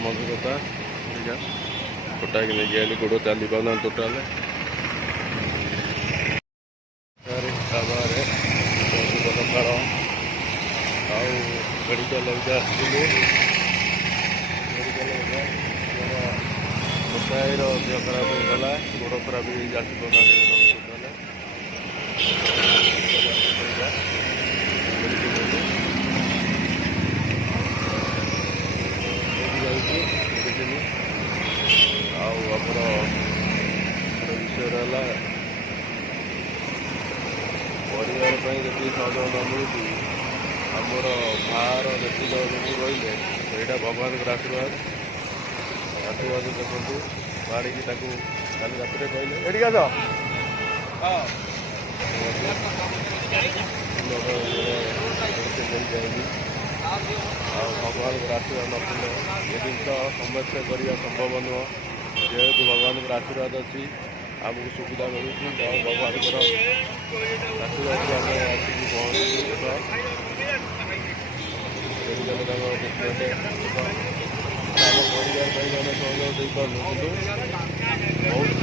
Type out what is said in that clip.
ମଧୁରତା ଗୋଟାକି ନେଇକି ଆଇଲି ଗୋଡ଼ ଚାଲି ପାରୁନାହାନ୍ତି ଟୋଟାଲ ହିସାବରେ ଶୁଭ ସକାଳ ଆଉ ମେଡ଼ିକାଲ ଆସିଥିଲି ମେଡ଼ିକାଲ ମୋର ଗୋଟାଏର ଦେହ ଖରାପ ହେଇଗଲା ଗୋଡ଼ ଖରାପ ହେଇଯାଇଛି ଆସି ପାରୁନାହାନ୍ତି ଟୋଟାଲ ଆଉ ଆମର ବିଷୟରେ ହେଲା ପରିବାର ପାଇଁ ଯେତିକି ସହଯୋଗ ମିଳୁଛି ଆମର ମାଆର ଯେତିକି ଯେତିକି ରହିଲେ ସେଇଟା ଭଗବାନଙ୍କର ଆଶୀର୍ବାଦ ଦେଖନ୍ତୁ ବାଡ଼ିକି ତାକୁ କାଲି ରାତିରେ କହିଲେ ଏଠିକି ଆସ ନେଇଯାଇବି ଆଉ ଭଗବାନଙ୍କର ଆଶୀର୍ବାଦ ନଥିଲେ ଏ ଜିନିଷ ସମସ୍ତେ କରିବା ସମ୍ଭବ ନୁହଁ ଯେହେତୁ ଭଗବାନଙ୍କର ଆଶୀର୍ବାଦ ଅଛି ଆମକୁ ସୁବିଧା ମିଳୁଛି ଆଉ ଭଗବାନଙ୍କର ଆଶୀର୍ବାଦରେ ଆମେ ଆସିକି ପହଞ୍ଚୁଛୁ ମେଡ଼ିକାଲ ତାଙ୍କ ଟ୍ରିଟମେଣ୍ଟ ଆମ ପରିବାର ପାଇଁ ଆମେ ସହଯୋଗ ଦେଇପାରୁନୁ କିନ୍ତୁ ବହୁତ